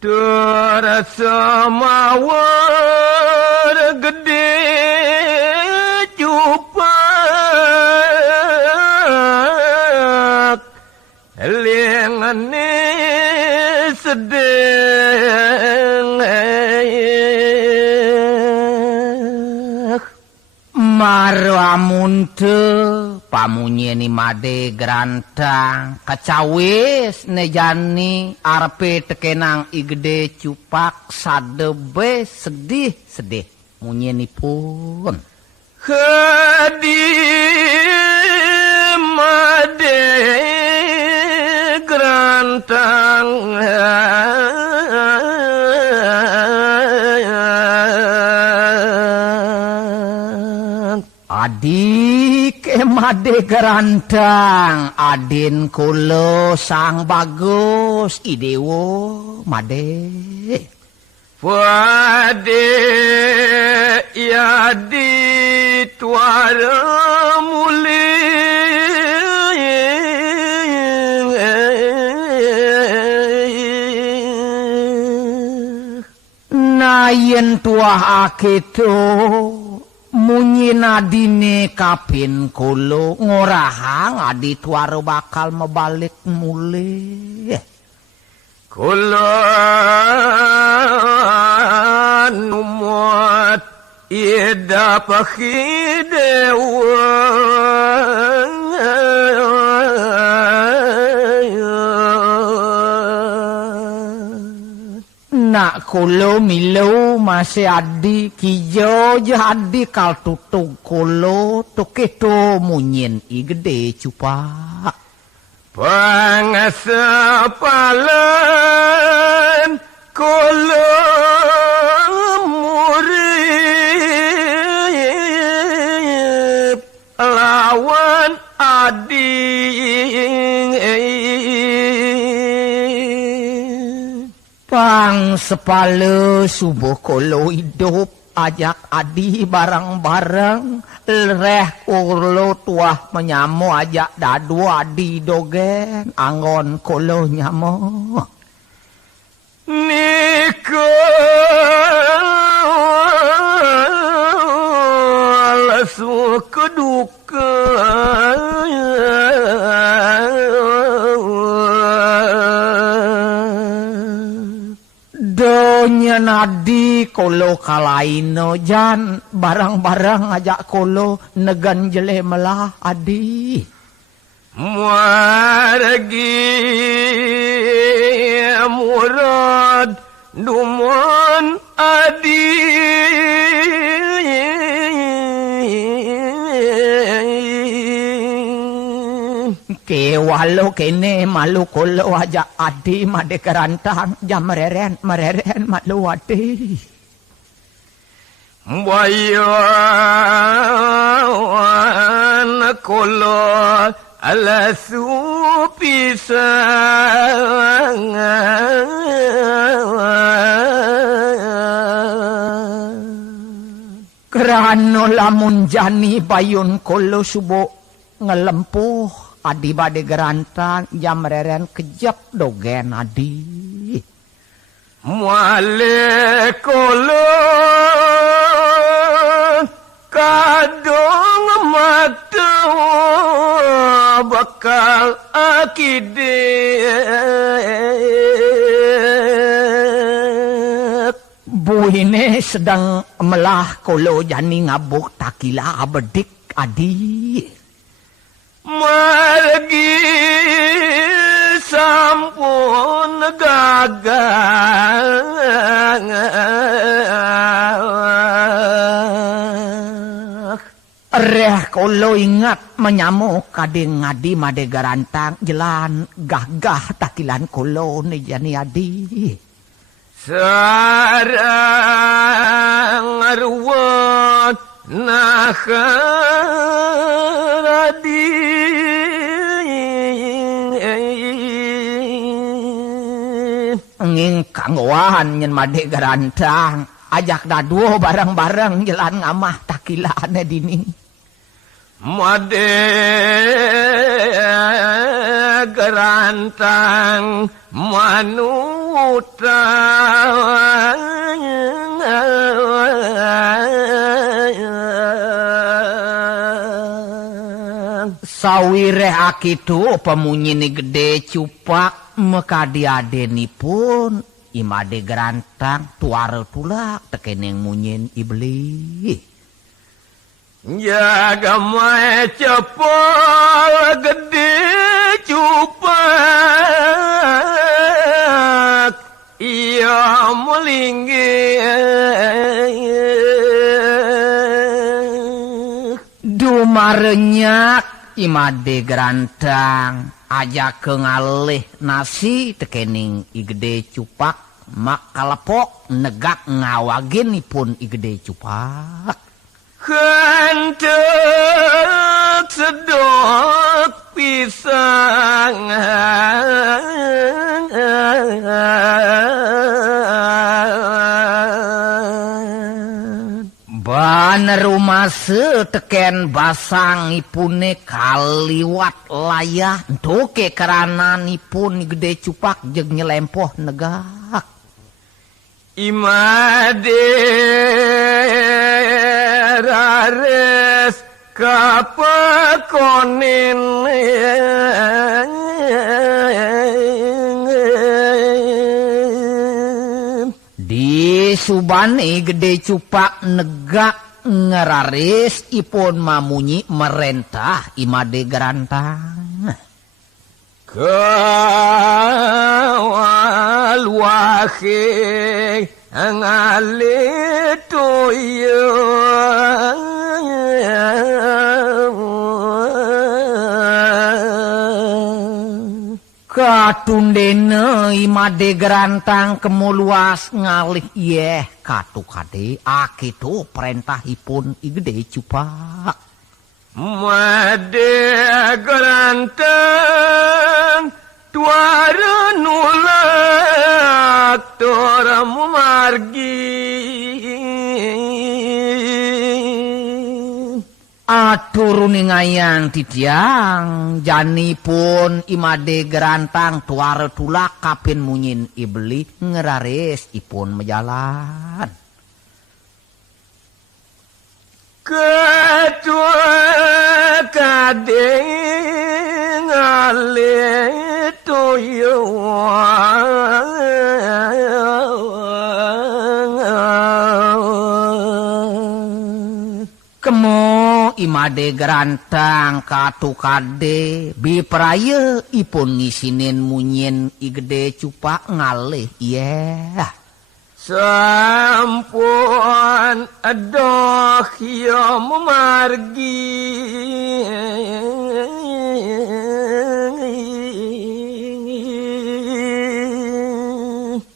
Terasa mawar gede jupak lengane sedeng marwamun teu pamunyeni made grantang kacawis nejani arepe tekenang igede cupak sadebe sedih munyeni pun hadi made grantang adik made gerantang adin kulo sang bagus idewo made Wade ya di tuara muli nayen tuah akitu munyi nadine kapin kulo ngorahang adi tuaro bakal mebalik mulih Kulan umut ida pakhidewa nak kulo milo masih adi kijo jadi kal tutug kulo tuketo munyin igede cupak Pangasapalan kulo murib lawan ading pang sepale subuh kulo hidup ajak adi barang-barang reh kulo tuah menyamu ajak dadu adi dogen angon kulo nyamu Niko lasu keduka donya nadi kolo kalaino jan barang-barang ajak kolo negan jele melah adi Margi murad dumon adi ke walau kene malu kolo ajak adi made kerantang jam mereren malu adi Bayan kolo ala supisang kerano lamun jani bayun kolo subo ngelempuh adi bade gerantang jam reren kejap dogen adi Muale kolo kadong mata bakal akide buine sedang melah kolo jani ngabuk takila abedik adi margi sampun gagal reh kolo ingat menyamuk kadeng adi made garantang jelan gagah takilan kolo ne jani adi sarang arwat nakaradi ngingkang wahan nyen made garantang ajak daduo barang-barang jelan ngamah takilane dini made garantang manu putra sawireh akitu pemunyini gede cupak mekadi adenipun imade gerantang tuare tulak tekeneng munyin iblis jaga mae cepol gede cupak iya melinggi dumarenyak imade gerantang aja ke ngalih nasi tekening igede cupak mak kalepok negak ngawaginipun igede cupak hendak sedot pisang baner rumah seteken basang ipune kaliwat layah doke kerananipun gede cupak jeung nyelempoh negak imade rares kapekonin di subane gede cupak negak ngeraris ipun mamunyi merentah imade gerantang kawal wahe ngalitoyo katundene imade gerantang kemuluas ngalih yeh katu kade akitu perintahipun igede cupak made gerantang tuara nulak toramu margi aturuni ngayang titiang janipun imade gerantang tuare tulak kapin munyin iblis ngeraris ipun mejalan ketua kadeng ale toyo kemo imade gerantang katu kade bipraya ipun ngisinin munyin igede cupak ngalih yeah. Sampun adoh ya memargi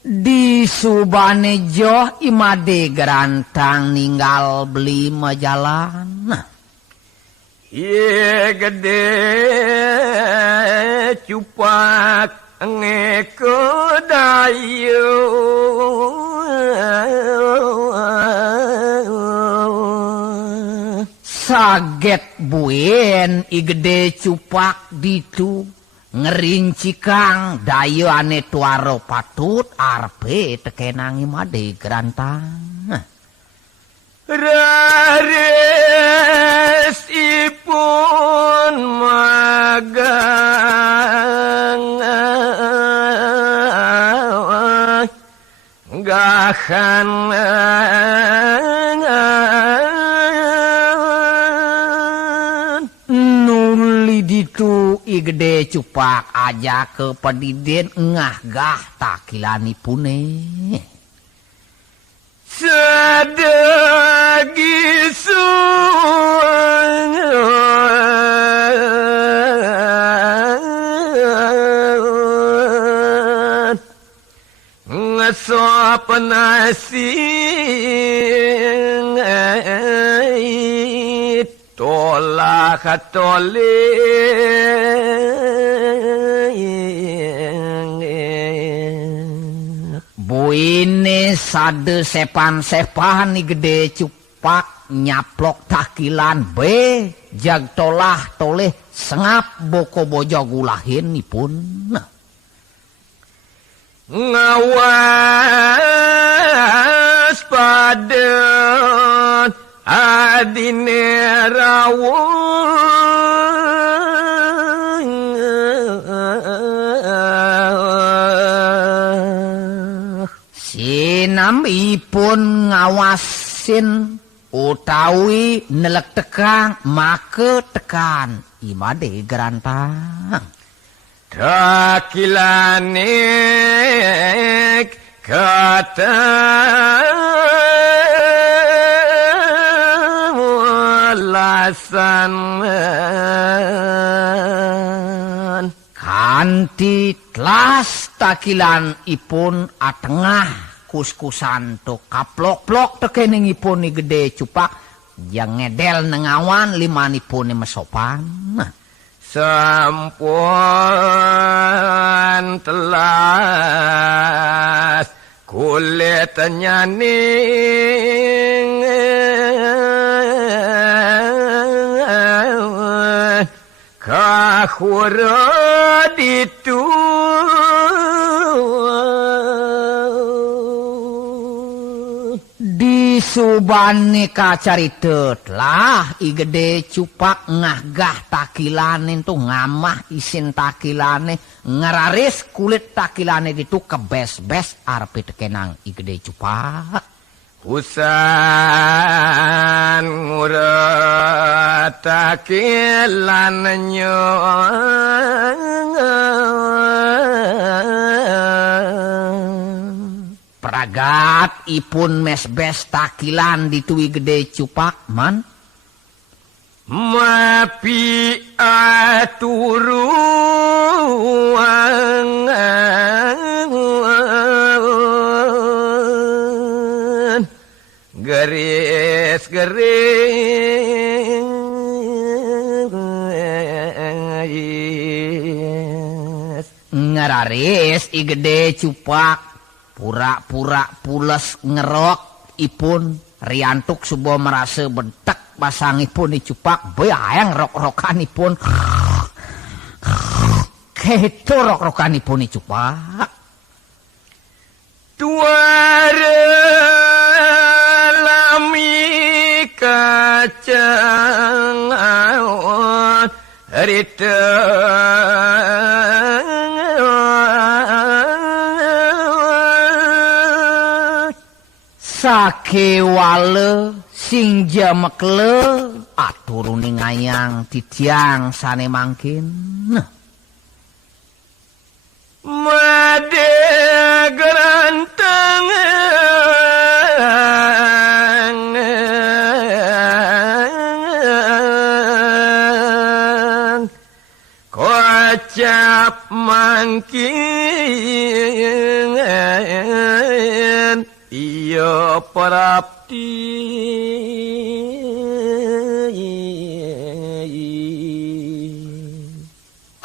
di subane joh imade gerantang ninggal beli majalan ye gede cupak ngeko dayo saget buen igede cupak ditu ngerincikang dayo ane tuaro patut arpe tekenang imade gerantang rares ipun magang gahan nuli ditu igede cupak aja ke pediden ngah gah takilanipune sadagi suan ngasop nasi tolak tole buine sade sepan-sepan gede cupak nyaplok takilan be jag tolah toleh sengap boko bojo gulahin nipun ngawas pada adine rawuh sinamipun ngawasin utawi nelek tekang make tekan imade gerantang dakilane kata walasan kanthi tlas takilan ipun atengah kus-kusan to kaplok-plok tekeningipun ni gede cupak yang ngedel nengawan limanipun ni mesopan sampun telas kulit nyaning kahura ditu disubani kacarita lah igede cupak ngagah takilane tuh ngamah isin takilane ngeraris kulit takilane itu kebes-bes arepe tekenang igede cupak usan ngurat takilan nyo pragat ipun mesbes takilan ditui gede cupak man mapi aturuan garis ngeraris igede cupak pura-pura pules ngerok ipun riantuk subuh merasa bentek pasangipun dicupak bayang rok-rokanipun keto rok-rokanipun dicupak tuare lami kacang awan rita sake wale sing jamekle aturuning ngayang titiang sane mangkin made gerantang kocap mangkin iya prapti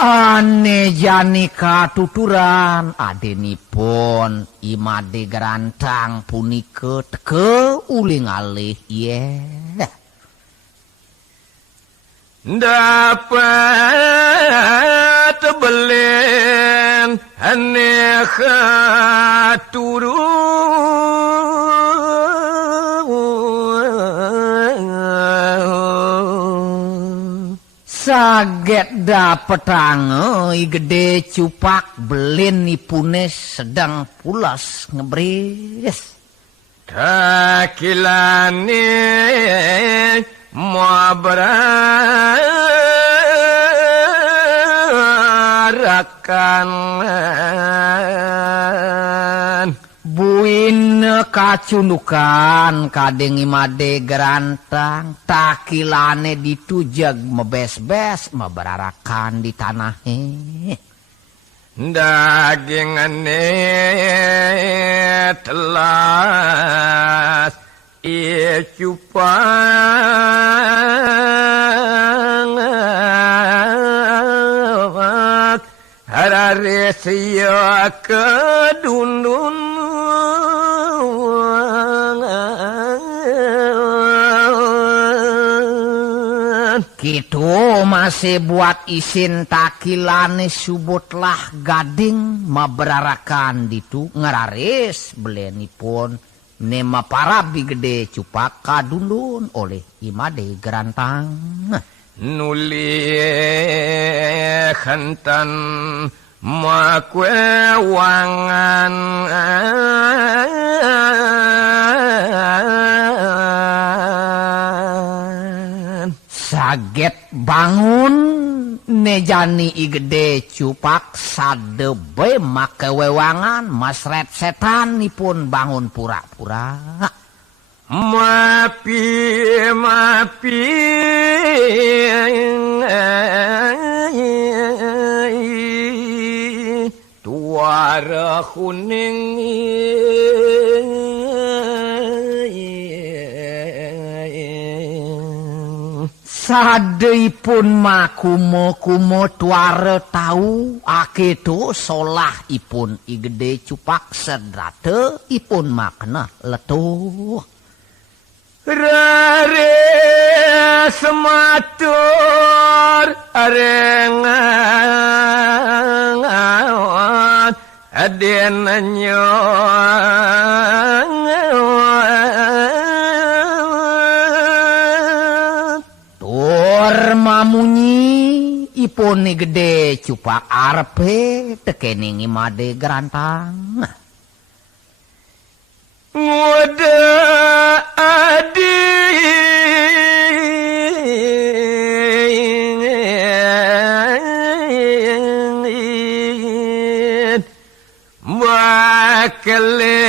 ane jani katuturan adenipun imade gerantang punike teke uling alih ye dapat belen ane katurun saget dapetang gede cupak belin nipune sedang pulas ngebris dakilane mau berarakan buin kacundukan kadeng imade gerantang takilane ditujag mebes-bes meberarakan di tanahe dagingane telas cupang harare sia kedundun Kitu masih buat isin takilane subutlah gading maberarakan ditu ngeraris belenipun nema parabi gede cupak kadundun oleh imade gerantang. Nuli hantan makwe wangan saget bangun nejani igede cupak sadebe make wewangan masret setanipun bangun pura-pura. Mapi tuara kuning sadeipun makumo-kumo tuare tau aketo solah ipun igede cupak sedrate ipun makna letuh. Rare sematur arengan adenanyo tur mamunyi ipun gede cupak arpe tekening imade gerantang. Ngoda adi bakale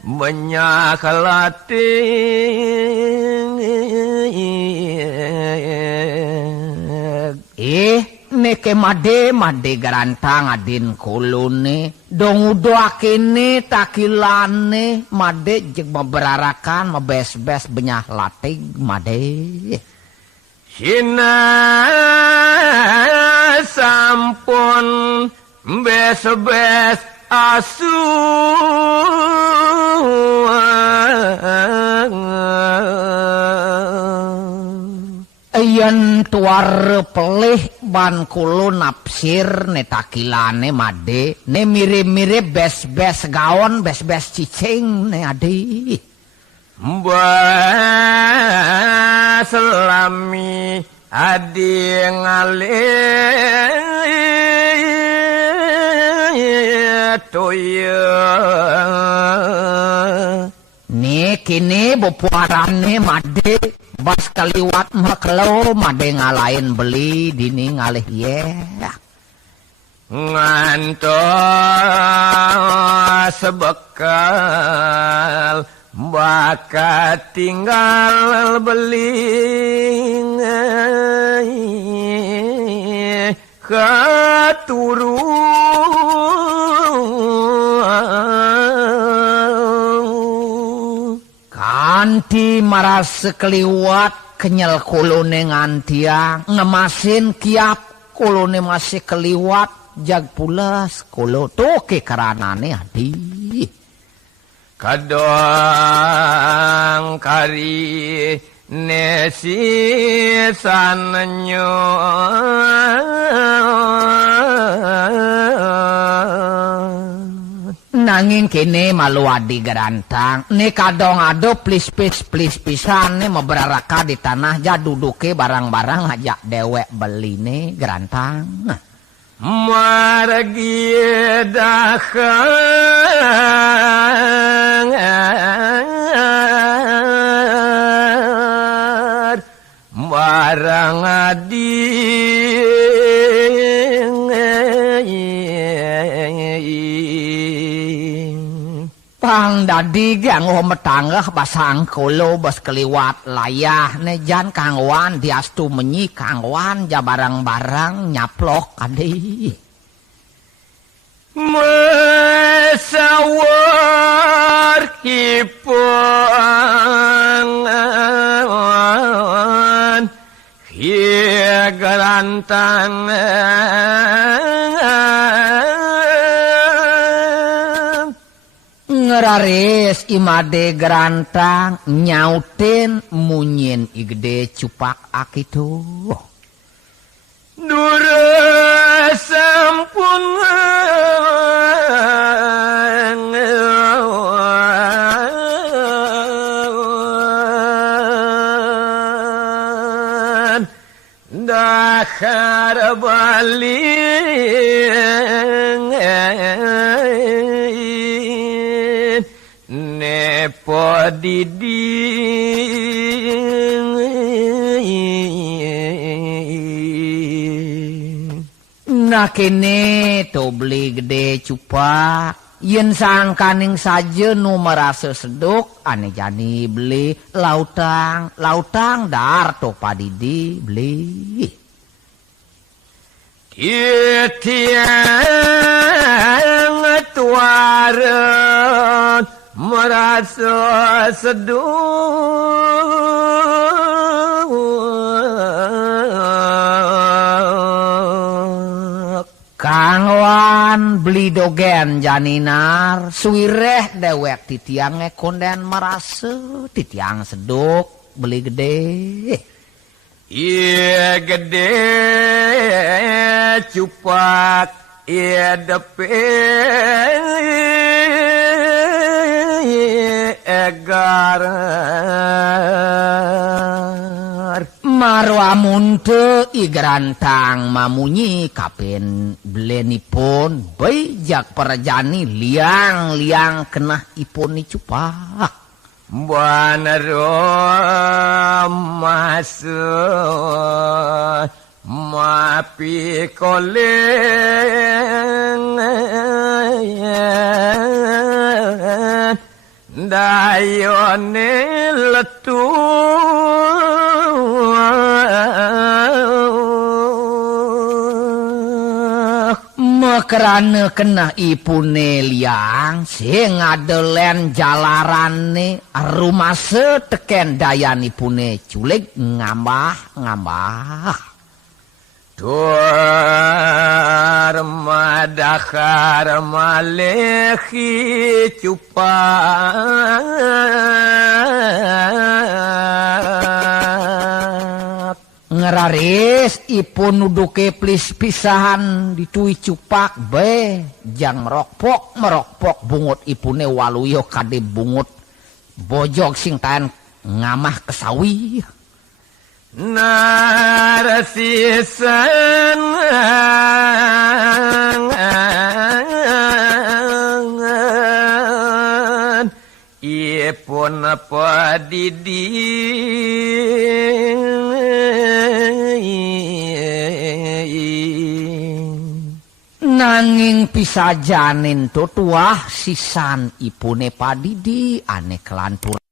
banyak neke made garantang adin kulune dong udoa kene takilane made jek maberarakan mabes-bes benyah latig made Sina sampun bes-bes asu yen tuar pelih ban kulo napsir ne takilane made ne mirip-mirip bes-bes gaon bes-bes cicing ne adi Mbah selami adi ngalih toya ne kini bopuarane made bas kaliwat makelo made ngalain beli dini ngalih ye ngantos sebekal bakat tinggal beli kanti maras sekeliwat kenyel kulone ngantiang ngemasin kiap kulone masih keliwat jag pulas kulo toke karanane adi kadang kari nesi sanenyo nanging kene malu adi gerantang ne kadang ado please pisan ne maberaraka di tanah jaduduke barang-barang ajak dewek beline gerantang margi dakar barang adi pang dadi ganggo metanggah basang kulo bas keliwat layah nejan kangwan diastu menyi kangwan ja barang-barang nyaplok adi mesawar kipangan hia garantang ngeraris imade gerantang nyautin munyin igede cupak akitu. Dura sampun dahar balik nepo didi nah kene to beli gede cupak yen sangkaning saja nu merasa seduk ane jani beli lautang dar to padidi beli tiang tuaran merasa seduk kangwan beli dogen janinar suireh dewek titiange konden merasa titiang seduk beli gede. Iya gede cupak iya depe egar marwamun teu igrantang mamunyi kapen belenipun beijak perjani liang kenah ipun ni cupak Buanaro masuk mapi koleng dayone letu mekerana kena ipune liang sing ngadelen jalarane rumah seteken dayan ipune culik ngambah Tuar madakar malehi cupak ngeraris ipun nuduke plis pisahan ditui cupak be jang merokpok bungut ipune waluyo kade bungut bojog sing taen ngamah kesawi narasisan ipun apa didi nanging pisajanin tutuah sisan ipune padidi ane kelantur